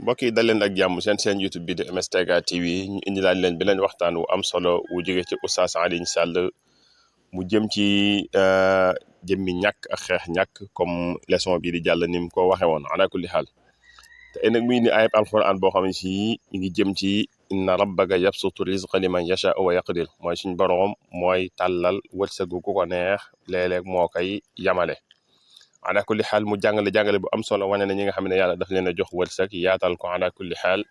mbokk yi dal leen ak jàmm seen YouTube bi di MSTK TV ñu indi leen beneen waxtaan wu am solo wu jóge ci Oustaz Alioune Sall mu jëm ci jëmmi ñàkk ak xeex ñàkk comme leçon bi di jàll ni mu ko waxee woon ala kulli xaal te nag muy ni ayib alquran boo xam ne si ñu ngi jëm ci inna rabbaka yabsutu rizqa liman yasha wa yaqdir mooy suñ boroom mooy tàllal wërsëgu ku ko neex léeg-léeg moo koy yamale. ala kulli xaal mu jàngale bu am solo wane na ñi nga xam ne yàlla daf leen a jox wërsëg yaatal ko ala kulli xaal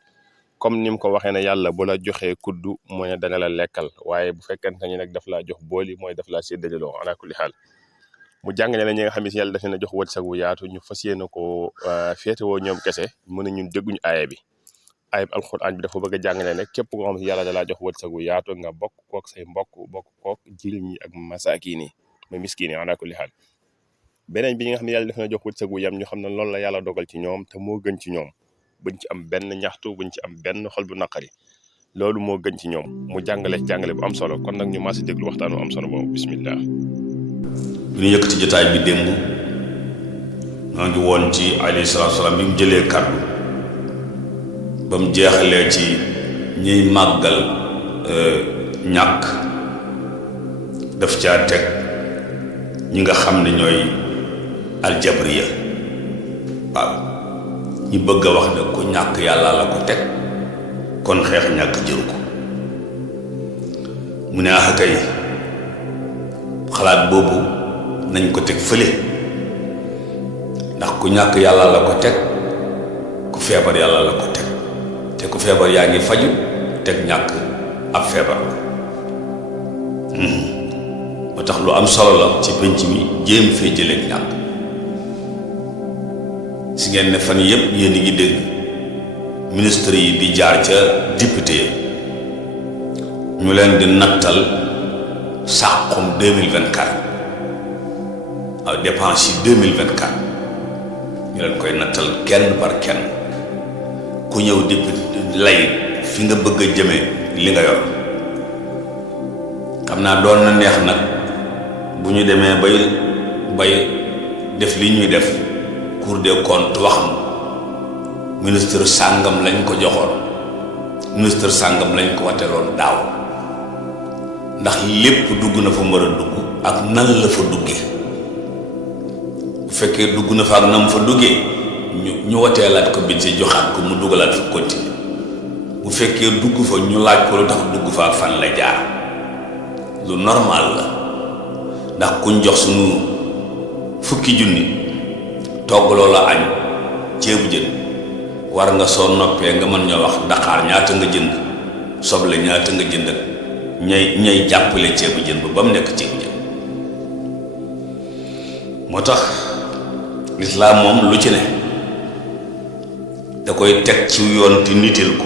comme ni mu ko waxee ne yàlla bu la joxee kuddu mu ne dana la lekkal waaye bu fekkente ni nag daf laa jox booli mooy daf laa séddaleloo ala kulli xaal mu jàngale na ñi nga xam ne si yàlla daf leen a jox wërsëg wu yaatu ñu fas yéene ko féetewoo ñoom kese mën a ñun dégguñu aaya bi ayib alquran bi dafa bëgg a jàngale ne képp koo xam si yàlla da laa jox wërsëg wu yaatu nga bokk kook say mbokk bokk kook jirim yi ak masaakiin yi ma miskiin yi ala kulli xaal beneen bi nga xam ne yàlla def na jox wërsëg wu yam ñu xam ne loolu la yàlla dogal ci ñoom te moo gën ci ñoom buñ ci am benn ñaxtu buñ ci am benn xol bu naqari loolu moo gën ci ñoom mu jàngale bu am solo kon nag ñu maa si déglu waxtaan bu am solo boobu bismillah. bu ñu yëkkati jotaay bi démb ñoo ngi woon ci alayhi salaatu salaam bi mu jëlee kàddu ba mu jeexalee ci ñiy màggal ñàkk daf caa teg ñi nga xam ne ñooy aljabriya waaw ñu bëgg a wax ne ku ñàkk yàlla la ko teg kon xeex ñàkk jëru ko mu ne ah kay xalaat boobu nañ ko teg fële ndax ku ñàkk yàlla la ko teg ku feebar yàlla la ko teg te ku feebar yaa ngi faju teg ñàkk ab feebar la moo tax lu am solo la ci penc mi jéem fee jëleeg ñàkk si ngeen ne fan yëpp yéen a ngi dégg ministre yi di jaar ca député ñu leen di nattal sàqum 2024 waaw dépense yi 2024 ñu leen koy nattal kenn par kenn ku ñëw député lay fi nga bëgg a jëme li nga yor xam naa doon na neex nag bu ñu demee bay def li ñuy def Cour des comptes wax ministre sàngam lañ ko joxoon ministre sàngam lañ ko wateloon daaw ndax lépp dugg na fa mën a dugg ak nan la fa duggee bu fekkee dugg na fa ak nam fa duggee ñu wateelaat ko biñ si joxaat ko mu dugalaat fa continuer bu fekkee dugg fa ñu laaj ko lu tax dugg fa ak fan la jaar lu normal la ndax kuñ jox sunu fukki junni togg loola añ ceebu jën war nga soo noppee nga mën ñoo wax Dakar ñaata nga jënd soble ñaata nga jënd ak ñay jàppale ceebu jën ba mu nekk ceebu jën moo tax lislaam moom lu ci ne da koy teg ci yoon te nitil ko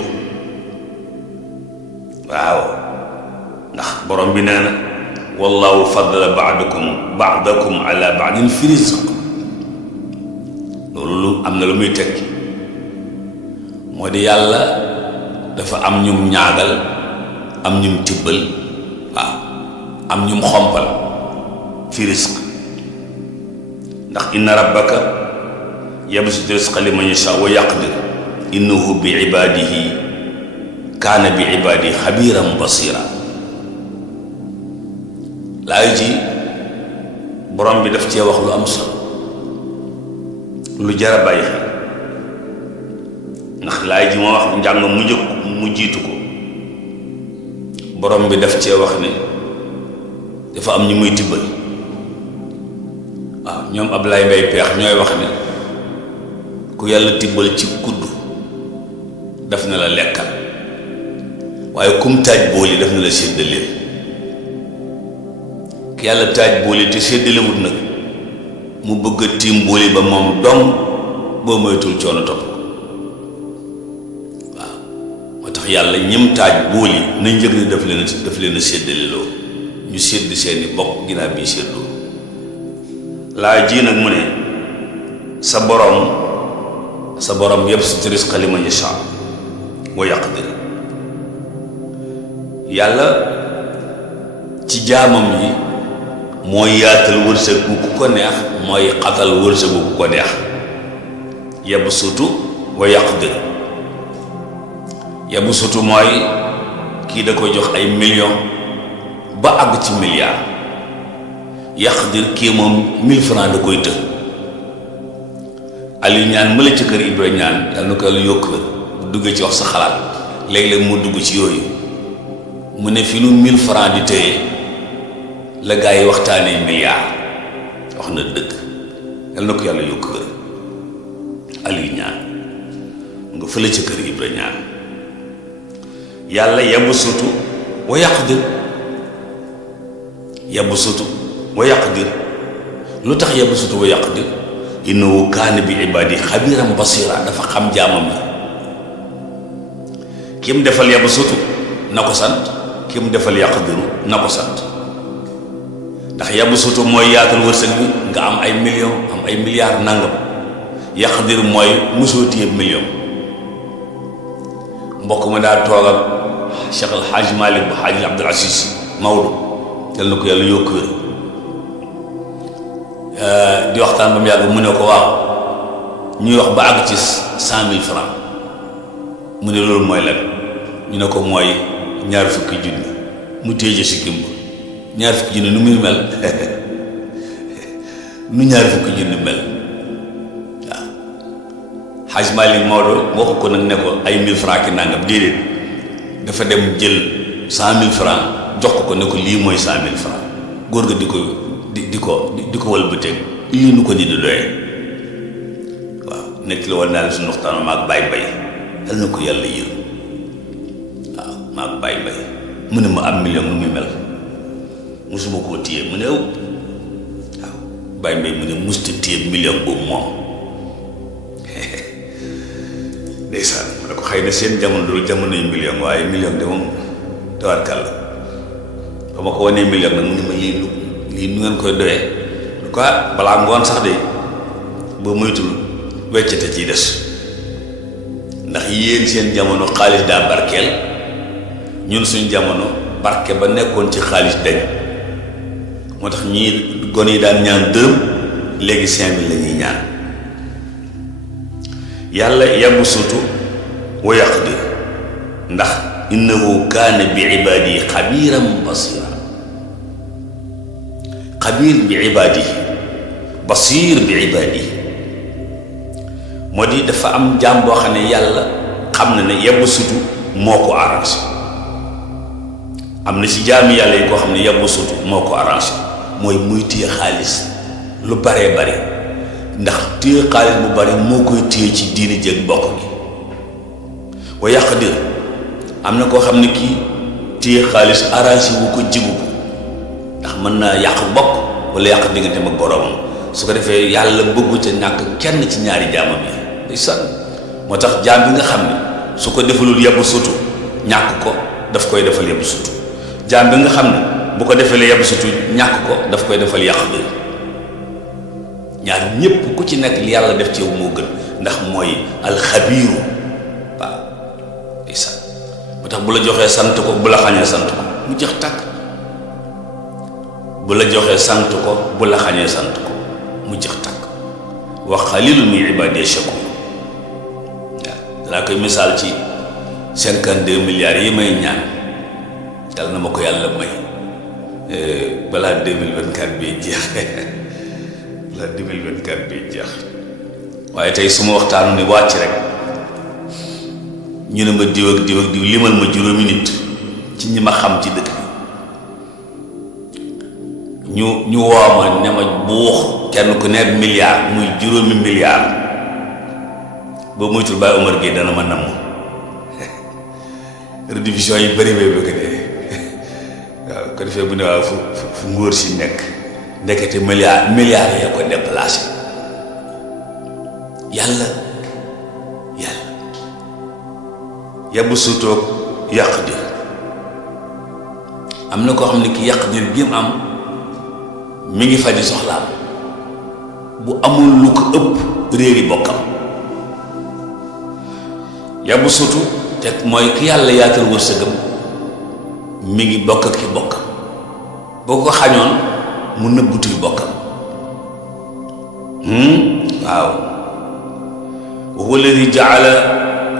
waaw ndax borom bi nee na wallahu faddala ba'dakum ala ba'din fi rizq loolu lu am na lu muy tekki moo di yàlla dafa am ñum ñaagal am ñum tibbal waaw am ñum xompal fi rizq ndax inna rabbaka yabsutu rizqa liman yasha wa yaqdir innahu bi ibadihi kaana bi ibadihi xabiran basira laay ji borom bi daf cee wax lu am solo lu jar a bàyyi xel ndax laay ji moo wax njàng mu jiitu ko borom bi daf cee wax ne dafa am ñu muy tibbal waaw ñoom Ablaye Mbaye Peex ñooy wax ne ku yàlla tibbal ci kudd daf na la lekkal waaye kum taaj booli daf na la séddaleel ki yàlla taaj booli te séddalewut nag mu bëgg a tiim booli ba moom dong boo moytul coono topp ko waaw moo tax yàlla ñim taaj booli nañ yëg ne daf leen a séddaleloo ñu sédd seeni bokk ginnaaw bi séddoo laa ji nag mu ne sa borom yabsutu rizqa liman yasha wa yaqdir yàlla ci jaamam yi mooy yaatal wërsëg bu ku ko neex mooy xatal wërsëg bu ku ko neex yabsutu wa yaqdir yabu sutu mooy kii da koy jox ay million ba àgg ci milliard. yaqdir kii moom 1000 francs da koy të. Aliou ñaan mëla ci kër Ibra ñaan yal na ko yàlla yokk bu duggee ci wax sa xalaat léeg-léeg mu dugg ci yooyu mu ne fi nu 1000 francs di tëye la gaa yi waxtaanee milliard. wax na dëgg yal na ko yàlla yokk kër Aliou ñaan nga fële ca kër Ibra ñaan yàlla yabsutu wa yaqdir. yabsutu wa yaqdir lu tax yabsutu wa yaqdir innahu kaana bi ibaadi xabiran basira dafa xam jaamam yi. ki mu defal yabsutu na ko sant ki mu defal yaqdiru na ko sant ndax yabsutu mooy yaatal wërsëg bi nga am ay million am ay milliards nangam. yaqdir mooy mosoo téye million. mbokk ma daa toog ak Cheikh El Hadj Malick bu Hadj Abdoul Aziz Maodo yal na ko yàlla yokk wér di waxtaan ba mu yàgg mu ne ko waaw ñuy wax ba àgg ci 100 000 francs mu ne loolu mooy lan ñu ne ko mooy ñaar fukki junni mu téye si kimb ñaar fukki junni nu muy mel nu ñaar fukki junni mel waaw. Hadj Malick Maodo waxu ko nag ne ko ay 1000 francs ki nangam déedéet dafa dem jël 100 000 francs jox ko ne ko lii mooy 100 000 francs góor ga di ko wëlbateeg lii nu ko nit di doyee. waaw nekk la war naa la suñu waxtaan maag Baye Mbaye dal na ko yàlla yërëm waaw maag Baye Mbaye mu ne ma am million nu muy mel musuma koo téye mu ne ëw waaw Baye Mbaye mu ne musta téye million boobu moom ndeysaan ma ne ko xëy na seen jamono dul jamono yu million waaye million de moom tawarkàlla ba ma ko wanee million nag mu ne ma lii nu ngeen koy doyee lu ko balaa ngoon sax de boo moytul weccate ciy des ndax yéen seen jamono xaalis daa barkeel ñun suñ jamono barke ba nekkoon ci xaalis dañ moo tax ñii gon yi daan ñaan dërëm léegi 5000 la ñuy ñaan. yàlla yabsutu wa yaqdir ndax innahu kaana bi ibaadihi xabiiran basira. xabiir bi ibaadihi basiir bi ibaadihi moo di dafa am jaam boo xam ne yàlla xam na ne yabsutu moo ko arrangé. am na ci jaami yàlla yi koo xam ne yabsutu moo ko arrangé mooy muy téye xaalis lu baree bare ndax téye xaalis bu bari moo koy téye ci diini jëg bokk gi. wa yaqdir am na koo xam ne kii téye xaalis arrangé wu ko jigu ko ndax mën naa yàq bokk wala yàq diggante mag boroomam su ko defee yàlla bëggu ca ñàkk kenn ci ñaari jaamam yi day sànn. moo tax jaam bi nga xam ne su ko defalul yabsutu ñàkk ko daf koy defal yabsutu. jaam bi nga xam ne bu ko defalee yabsutu ñàkk ko daf koy defal yaqdir. ñaar ñépp ku ci nekk li yàlla def ci yow moo gën ndax mooy alxabiiru waaw day sànn. moo tax bu la joxee sant ko bu la xañee sant ko mu jeex tàkk. bu la joxee sant ko bu la xañee sant ko mu jeex tàkk. wa xaliilun min ibaadiya shakuur. waaw danaa koy misaal ci 52 milliards yi may ñaan dal na ma ko yàlla may balaa 2024 bi jeex balaa 2024 bi jeex. waaye tey su ma waxtaanu ni wàcc rek ñu ne ma diw ak diw ak diw limal ma juróomi nit ci ñi ma xam ci dëkk bi ñu woo ma ne ma buux kenn ku nekk milliard muy juróomi milliard boo moytul Baye Omar Gueye dana ma namm rediffusion yi bëri bee bëgg dee waaw ko defee bu ne waaw fu ngóor si nekk ndekete milliard yee ko déplacé. yàlla yabsutu yaqdir. am na koo xam ne ki yaqdir gi mu am mi ngi faji soxlaam bu amul lu ko ëpp réeri bokkam. yabsutu te mooy ki yàlla yaatal wërsëgam mi ngi bokk ak ki bokkam boo ko xañoon mu nëbbutuy bokkam. waaw wa huwa alladi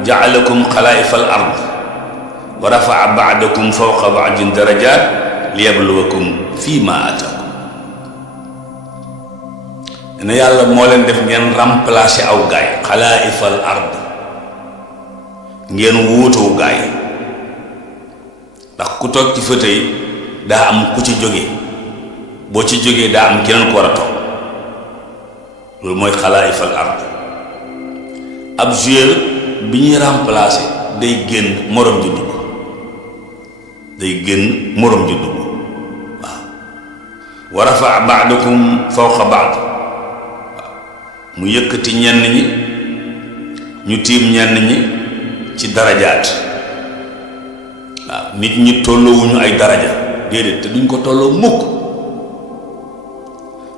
jaalakum xalaa'ifa al ard wa rafaa ba'dakum fawqa ba'din darajat liyabluwakum fii ma ataakum. ne yàlla moo leen def ngeen remplacer aw gaay xalaa'ifal ard, ngeen wuutoo gaay, ndax ku toog ci fauteuil daa am ku ci jóge, boo ci jógee daa am keneen ko war a toog. loolu mooy xalaa'ifal ard. ab joueur bi ñuy remplacer day génn morom ji dugg, day génn morom ji dugg. waaw wa rafaa ba'dakum fawqa ba'd, mu yëkkati ñenn ñi ñu tiim ñenn ñi ci darajaat. waaw nit ñi tolloowuñu ay daraja, déedéet, te duñ ko tolloo mukk.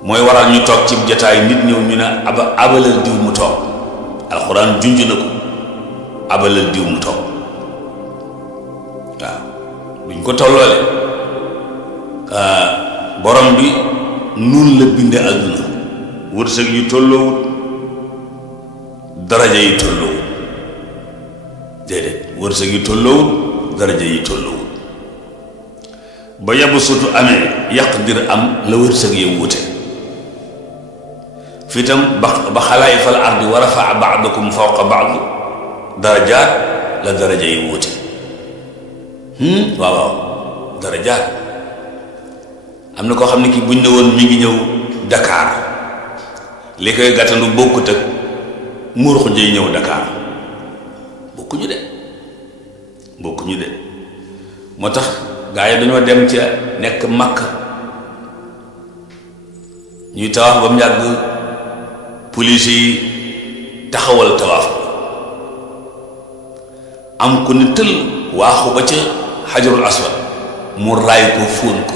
mooy waral ñu toog ci jataay nit ñëw ñu ne abalal diw mu toog. alxuraan junj na ko, abalal diw mu toog. waaw duñ ko tolloole. borom bi nun la binde àdduna, wërsëg yu tolloowut, daraja yi tolloowut. déedéet, wërsëg yu tolloowut, daraja yi tolloowut. ba yabu sutu amee yaqdir am la wërsëg yi wute. fii tam ba xalaa'ifal ardi wa rafaa ba'dakum fawqa ba'd darajaat la daraja yi wute. waaw waaw darajaat. am na koo xam ne kii buñ ne woon mi ngi ñëw Dakar, li koy gàttandu bokkut ak muurxu jëy ñëw Dakar. bokkuñu de moo tax gaa yi dañoo dem ca nekk Makka, ñuy tawaaf ba mu yàgg police yi taxawal tawaaf bi, am ku ni tël waaxu ba ca xajarul aswad mu raay ko fóon ko.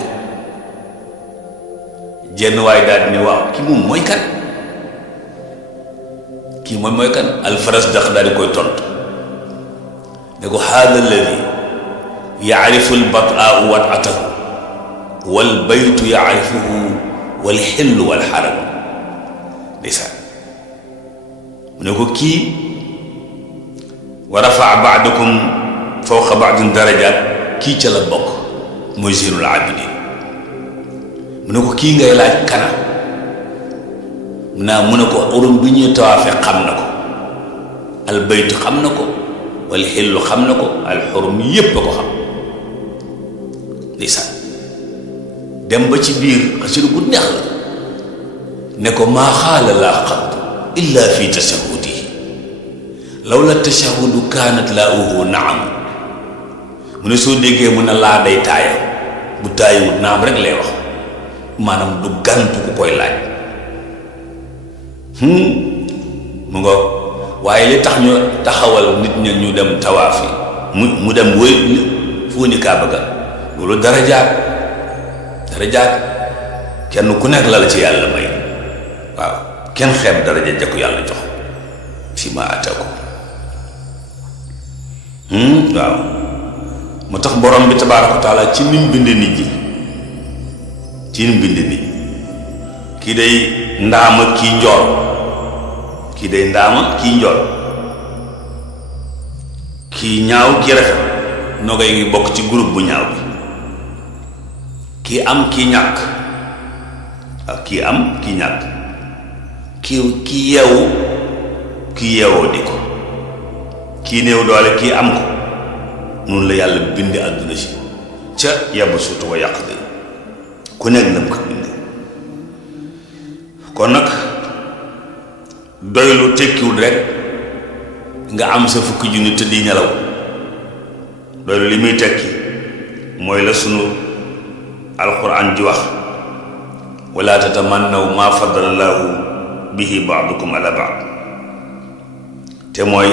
jenn waay daal di ne waaw kii moom mooy kan, kii moom mooy kan. alfarasdaq daal di koy tontu ne ko haada alladi yaarifu albataa watatahu wal baytu yaarifuhu wal xillu wal xaram. ndeysaan mu ne ko kii wa rafaa ba'dakum fawqa ba'din darajaat, kii ca la bokk, mooy Zeynul Abidin. mu ne ko kii ngay laaj kana, mu ne ko urum bi ñuy tawaafe xam na ko, albaytu xam na ko, wal xillu xam na ko, alxurum yépp a ko xam. ndeysaan dem ba ci biir xasida gu neex la ne ko maa xaala laa xat illa fi tashahudihi lawla tashahudu kaanat laa uhu naam. mu ne soo déggee mu ne laa day taaya, bu taayiwut naam rek lay wax, maanaam du gàntu ku koy laaj. mu nga waaye li tax ñu taxawal nit ña ñu dem tawaafi mu dem wëy foo ni kaa bëgga, loolu darajaat kenn ku nekk la ci yàlla may. waaw kenn xeeb daraja jakku yàlla jox fi ma ataakum. waaw moo tax borom bi tabaaraka wa taala ci nim binde nit ñi, kii day ndaama kii njool, kii ñaaw kii rafet, noo koy ngi bokk ci groupe bu ñaaw bi. kii am kii ñàkk, waaw kii am kii ñàkk, kii yeewu kii yeewoo di ko, kii néew doole kii am ko. noonu la yàlla bindi àdduna si ca yabu suutu wa yaqdi, ku nekk nam ko bindi. kon nag doylu tekkiwul rek nga am sa fukki junni tëdd di nelaw. doylu li muy tekki mooy la sunu alquran ji wax, wala tatamannaw ma faddala llaahu bihi ba'dakum ala ba'd. te mooy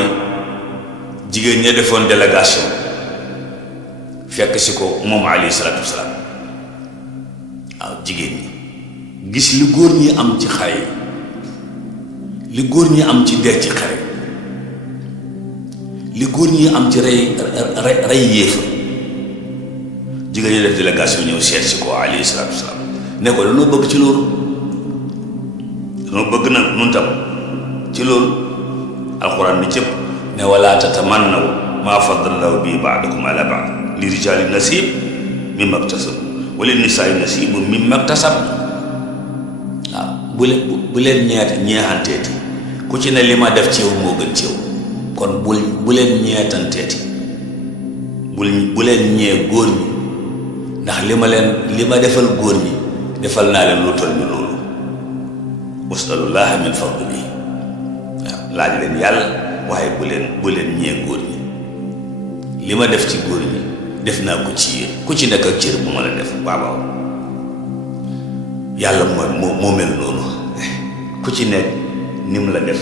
jigéen ña defoon délégation fekk si ko moom alayhi salaatu wasalaam. waaw jigéen ñi gis li góor ñi am ci xare yi, li góor ñi am ci dee ci xare, li góor ñi am ci rey yéefa. jigéen ñi def délégation ñëw seet si ko alayhi salaatu wasalaam ne ko dañoo bëgg ci loolu, dañoo bëgg nag nun tam ci loolu. alxuraan ni cëpp ne wala tatamannaw maa faddallahu bi ba'dakum ala ba'd li rijaali nasib mimma iktasabu wa lin nisaai nasibu mimma iktasab waaw bu leen ñeexanteeti ku ci ne li ma def ci yow moo gën ci yow kon bu leen ñeetanteeti bu leen ñee góor ñi ndax li ma defal góor ñi defal naa leen lu toll ni loolu wasalullaha min fadlihi waaw laaj leen yàlla waaye bu leen ñee góor ñi li ma def ci góor ñi def naa ko ci yéen ku ci nekk ak cër bu ma la def waaw yàlla moo mel noonu ku ci nekk ni mu la def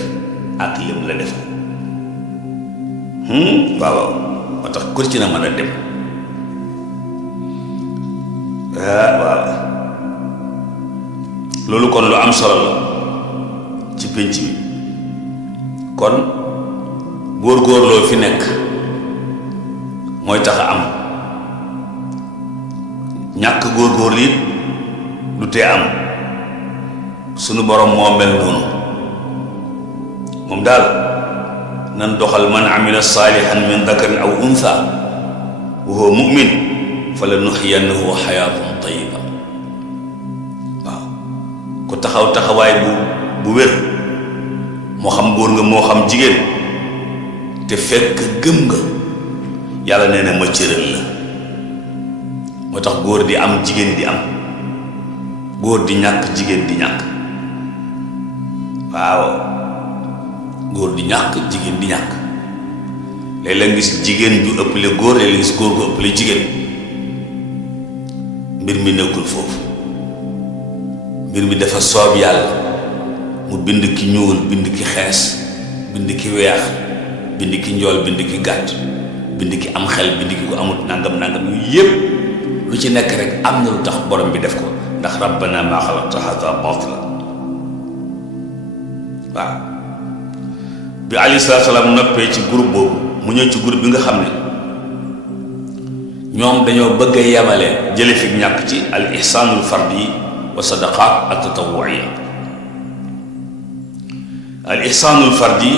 ak lim la def waaw moo tax ku ci na mën a dem waaw loolu kon lu am solo la ci pénc bi kon góorgóorloo fi nekk mooy tax a am ñàkk góorgóorlu it du tee am sunu borom moo mel noonu moom daal nan doxal man amila saalihan min dakarin aw untha wa huwa mu'min fa la nuxyiyannahu xayaatan tayiba waaw ku taxaw taxawaay bu wér moo xam góor nga moo xam jigéen te fekk gëm nga yàlla nee na ma cëral la moo tax góor di am jigéen di am góor di ñàkk jigéen di ñàkk waaw góor di ñàkk jigéen di ñàkk léeg-léeg nga gis jigéen ju ëppale góor léeg-léeg nga gis góor gu ëppale jigéen mbir mi nekkul foofu mbir mi dafa soob yàlla mu bind ki ñuul bind ki xees bind ki weex bind ki njool bind ki gàtt bind ki am xel bind ki ko amut nangam yu yépp lu ci nekk rek am na lu tax borom bi def ko ndax rabbana maa xalaqta haadha baatila waaw bi alayhi salaatu salaam noppee ci groupe boobu mu ñëw ci groupe bi nga xam ne ñoom dañoo bëgg a yemale jële fi ñàkk ci al ihsaanul fardi wa sadaqaat at tatawwu'iyya al ihsaanul fardi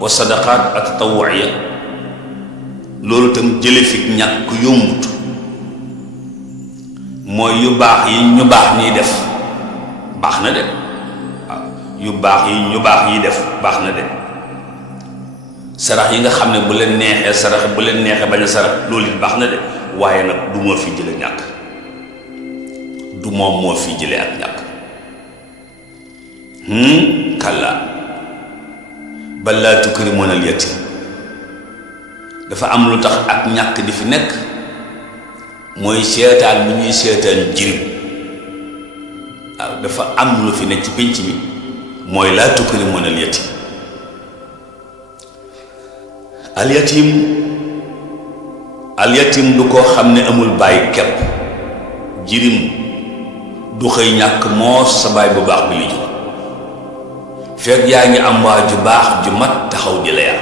wa sadaqaat at tatawwu'iyya loolu tam jële fi ñàkk yombut mooy yu baax yi ñu baax ñiy def baax na de waaw yu baax yi ñu baax yi def baax na de sarax yi nga xam ne bu leen neexee sarax bu leen neexee bañ a sarax loolu it baax na de waaye nag du moo fi jële ñàkk du moom moo fi jële ak ñàkk kalla bal laa tukrimuuna al yatim dafa am lu tax ak ñàkk di fi nekk mooy seetaan mu ñuy seetaan jirim waaw dafa am lu fi nekk ci pénc mi mooy laa tukrimuuna al yatim al yatim du koo xam ne amul baay kepp jirim du xëy ñàkk moos sa baay bu baax bi li jur fekk yaa ngi am waa ju baax ju mat taxaw di la yar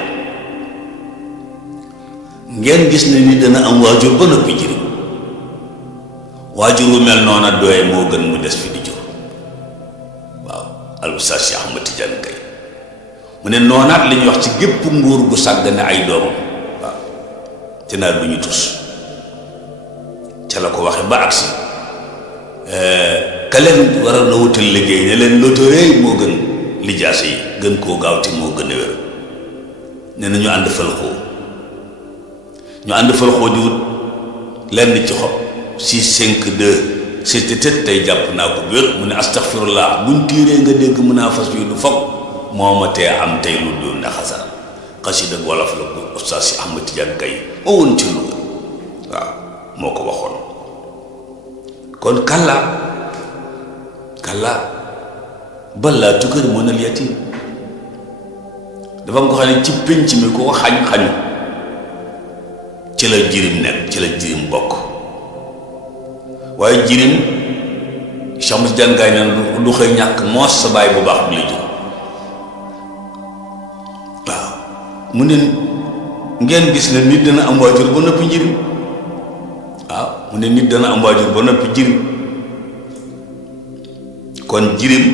ngeen gis ne ni dana am waajur ba noppi jirim waajur wu mel noona doye moo gën mu des fi di jur waaw al Oustaz Cheikh Ahmed Tidiane Gaye mu ne noonaat li ñuy wax ci gépp nguur gu sàggane ay doomam waaw te naa du ñu tus ca la ko waxe ba agsi ka leen waroon a wutal liggéey ne leen lotoree moo gën lijaase yi gën koo gaaw te moo gën a wér ne na ñu ànd falxoo di wut lenn ci xob 652 seetetet tey jàpp naa ko wér mu ne astaghfirullah buñ tiiree nga dégg mën naa fas yu du foog moo ma tee am tey lu dul ndaxasar xasida ak wolof la bu Oustaz si Ahmed Tidiane Gaye moo woon ci Louga waaw moo ko waxoon kon kalla bal laa tukrimuuna al yatim dafa am ko xam ne ci pénc mi ku ko xañu ci la jirim nekk ci la jirim bokk waaye jirim Cheikh Ahmed Tidiane Gaye neen du xëy ñàkk moos sa baay bu baax bi la jur waaw mu ne ngeen gis ne nit dana am waajur ba noppi jirim waaw mu ne nit dana am waajur ba noppi jirim kon jirim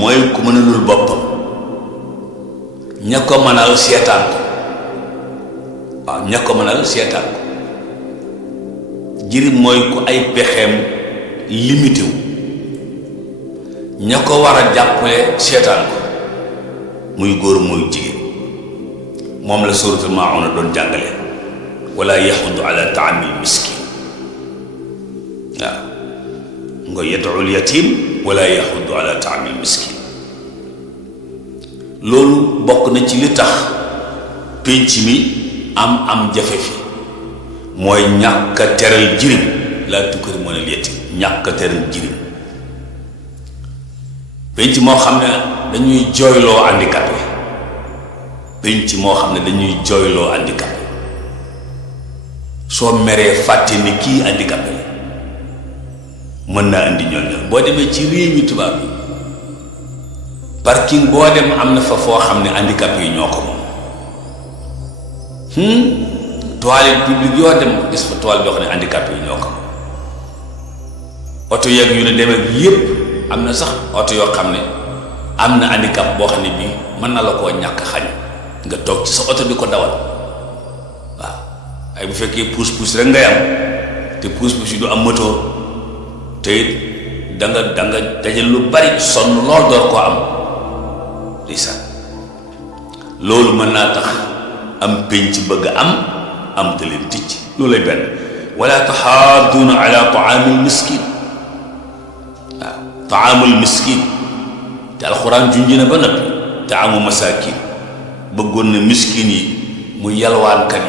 mooy ku mënalul boppam ña ko mënal seetaan ko waaw ña ko mënal seetaan ko. jirim mooy ku ay pexeem limité wu ña ko war a jàppale seetaan ko muy góor muy jigéen moom la suuratul Maa'uuna doon jàngale wala yaxudu ala taamil miskin waaw nga yad'ul yatim wala yaxudu ala taamil miskin loolu bokk na ci li tax pénc mi am jafe fi mooy ñàkk a teral jirim laa tukrimuuna al-yatiim ñàkk a teral jirim pénc moo xam ne dañuy jooyloo handicapé pénc moo xam ne dañuy jooyloo handicapé soo meree fàtte ni kii handicapé la mën naa indi ñoom boo demee ci réew mi tubaab bi parking boo dem am na fa foo xam ne handicapé yi ñoo ko moom toilette publique yoo dem gis fa toilette yoo xam ne handicapé yi ñoo ko moom oto yeeg yu ne demee yépp am na sax oto yoo xam ne am na handicap boo xam ne bii mën na la koo ñàkk xañ nga toog ci sa oto di ko dawal waaw ay bu fekkee pousse-pousse rek ngay am te pousse-pousse yi du am moteur te it da nga dajal lu bari sonn lool door koo am ndeysaan loolu mën naa tax am pénc bëgg am te leen ticc loolu lay benn wala taxaaduuna ala taamil miskin waaw taamul miskin te alxuraan junj na ba noppi taamu masaakin bëggoon na miskin yi mu yalwaankat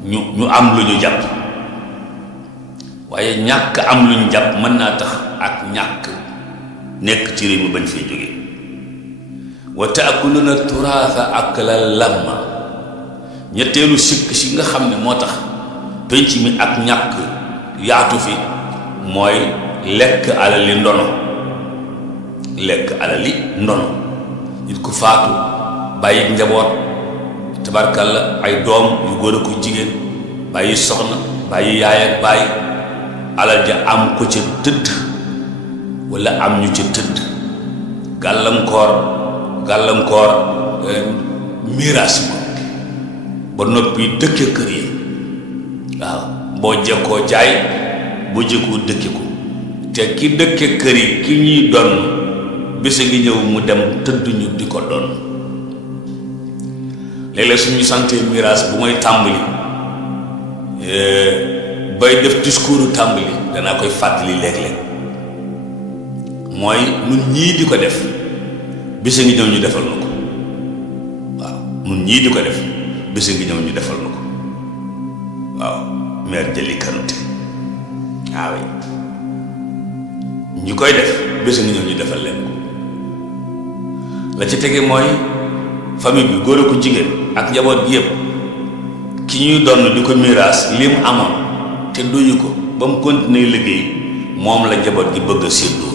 yi ñu am lu ñu jàpp waaye ñàkk am lu ñu jàpp mën naa tax ak ñàkk nekk ci réew mi bañ fay jóge wa taakuluna turaatha aklan lamma ñetteelu sikk si nga xam ne moo tax penc mi ak ñàkk yaatu fi mooy lekk alali ndono nit ku faatu bàyyi njaboot tabarkalla ay doom yu góor a ko jigéen bàyyi soxna bàyyi yaay ak bàyyi alal ja am ko ca tëdd walla am ñu ca tëdd gàllankoor miraas ma ba noppi dëkke kër yi waaw boo jekkoo jaay boo jekkoo dëkke ko te ki dëkke kër yi ki ñuy donn bés a ngi ñëw mu dem tëdd ñu di ko donn léeg-léeg suñu sante miraas bu may tàmbali bay def discours tàmbali danaa koy fàttali léeg-léeg mooy nun ñii di ko def bés a ngi ñëw ñu defal na ko waaw nun ñii di ko def bés a ngi ñëw ñu defal na ko waaw mère Jali Kanouté waaw ñu koy def bés a ngi ñëw ñu defal leen ko la ci tege mooy famille bi góor a ko jigéen ak njaboot gi yëpp ki ñuy donn di ko miraas li mu amoon te duñu ko ba mu continuer liggéey moom la njaboot gi bëgg a séddoo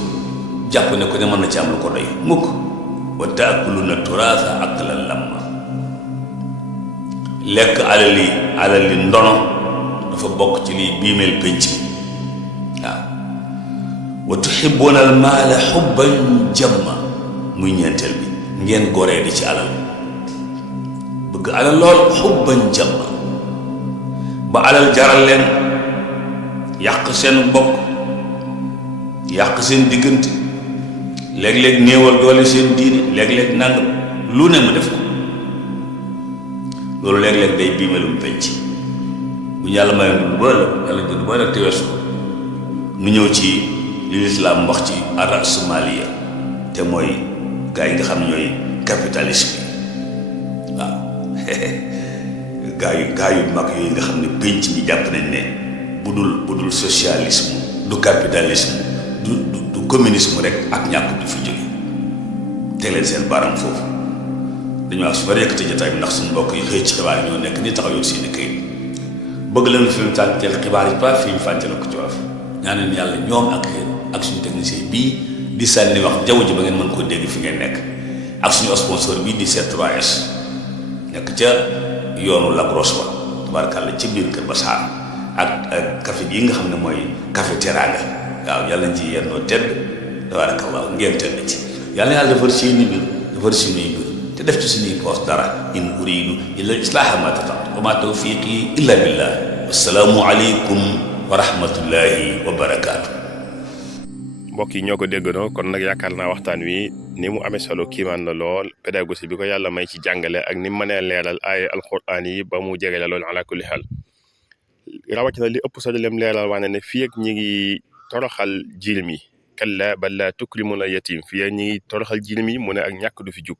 jàpp ne ko ne mën na ci am lu ko doy mukk wa taakuluna turaatha aklan lamma lekk alali ndono dafa bokk ci liy biimeel pénc mi waaw wa tuhibbuna al maala hubban jamma muy ñeenteel bi ngeen goree di ci alal bëgg alal lool hubban jamma ba alal jaral leen yàq seen bokk yàq seen diggante léeg-léeg néewal doole seen diine léeg-léeg nangam lu ne mu def ko loolu léeg-léeg day biimelum penc bu ñu yàlla mayoon dund ba ëllëg yàlla dund ba ëllëg te weesu ko nu ñëw ci li lislaam wax ci arasmaliya te mooy gaa yi nga xam ne ñooy capitalisme yi waaw gaa yu mag yooyu nga xam ne penc mi jàpp nañ ne bu dul socialisme du capitalisme du communisme rek ak ñàkk du fi jóge teg leen seen baram foofu dañu wax su bari yëkkati jotaay bi ndax suñu mbokk yi xëy ci xibaar yi ñoo nekk ni taxaw yoon seeni këyit bëgg leen fi mu tànteel xibaar yi pas fi ñu fànte la ko ci wolof ñaaneen yàlla ñoom ak yéen ak suñu technicien bii di sànni wax jaww ji ba ngeen mën koo dégg fi ngeen nekk ak suñu sponsor bii di C3S nekk ca yoonu Lac Rose wa tabaarkàlla ci biir Kër Bassar ak café gi nga xam ne mooy café Teranga waaw yàlla nañ ci yendoo tedd tabaarakallaahu ngeen tedd ci yàlla defar seeni mbir defar suñuy mbir te def ci suñuy poos dara. in uridu illa islaaha ma tataatu wa ma tawfiqi illa billah. wassalaamu aleykum wa rahmatullahi wa barakaatu. mbokk yi ñoo ko déggandoo kon nag yaakaar naa waxtaan wi ni mu amee solo kiimaan la lool pédagogie bi ko yàlla may ci jàngale ak ni mu mënee leeral ay alquran yi ba mu jege la loolu ala kulli xaal rawatina li ëpp solo lem leeral waane ne fii ak ñi ngi toroxal jirim yi kalla bal laa tukrimuna yatim fii ak ñi ngi toroxal jirim yi mu ne ak ñàkk du fi jug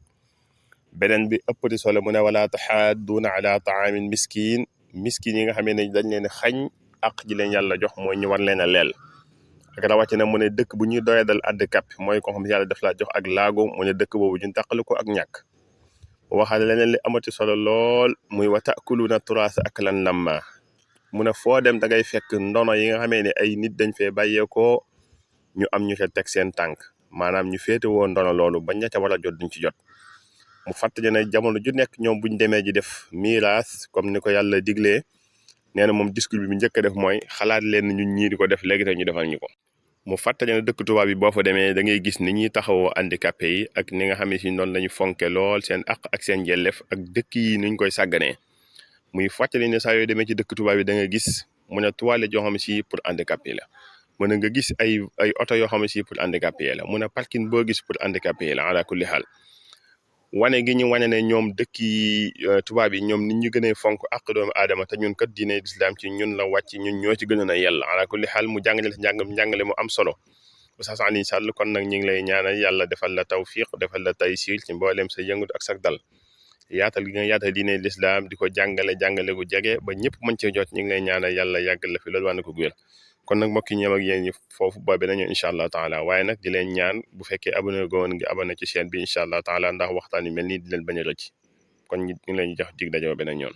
beneen bi ëppati solo mu ne wala taxaadduuna ala taamin miskin yi nga xamee ne dañ leen xañ ak ji leen yàlla jox mooy ñu war leen a leel ak rawatina mu ne dëkk bu ñuy doyadal handicap mooy ko xam yàlla daf laa jox ak laago mu ne dëkk boobu ñu tàqalu ko ak ñàkk waxaale leneen li amati solo lool muy wa taakuluuna turaasa aklan lamma mu ne foo dem da ngay fekk ndono yi nga xamee ne ay nit dañ fee bàyyeekoo ñu am ñu ca teg seen tànk maanaam ñu féete woo ndono loolu ba ña ca war a jot duñ ci jot mu fàttali ne jamono ju nekk ñoom buñ demee ji def miraas comme ni ko yàlla diglee nee na moom discours bi mu njëkk a def mooy xalaat leen ñun ñii di ko def léegi te ñu defal ñu ko mu fàttali ne dëkk tubaab bi boo fa demee da ngay gis ni ñuy taxawoo handicapé yi ak ni nga xam ne si noonu la ñu fonke lool seen àq ak seen njellef ak dëkk yi nuñ koy sàgganee muy fàttali ne saa yooyu demee ci dëkk tubaab bi da nga gis mu ne toilette yoo xam ne si pour handicapé la mu ne nga gis ay oto yoo xam ne si pour handicapé la mu ne parking boo gis pour handicapé la ala kulli xaal wane gi ñu wane ne ñoom dëkk yi tubaab yi ñoom nit ñu gën a fonk ak doomu aadama te ñun kat diine islam ci ñun la wàcc ñun ñoo ci gënoon a yàlla ala kulli xaal mu jàngale si njàngale mu am solo Oustaz Alioune Sall kon nag ñu ngi lay ñaanal yàlla defal la tawfiq defal la taysiir ci mboolem sa yëngut ak sa dal yaatal gi nga yaatal diine l'islam di ko jàngale gu jege ba ñëpp mën cee jot ñu ngi lay ñaanal yàlla yàggal la fi loolu wàllu ko wér kon nag mbokk yi ñoom ak yéen ñi foofu ba beneen incha allah taala waaye nag di leen ñaan bu fekkee abonné goon nga abonné ci chaîne bi incha allah taala ndax waxtaan yu mel nii di leen bañ a rëcc kon ñu ngi leen jox dig daje ba beneen yoon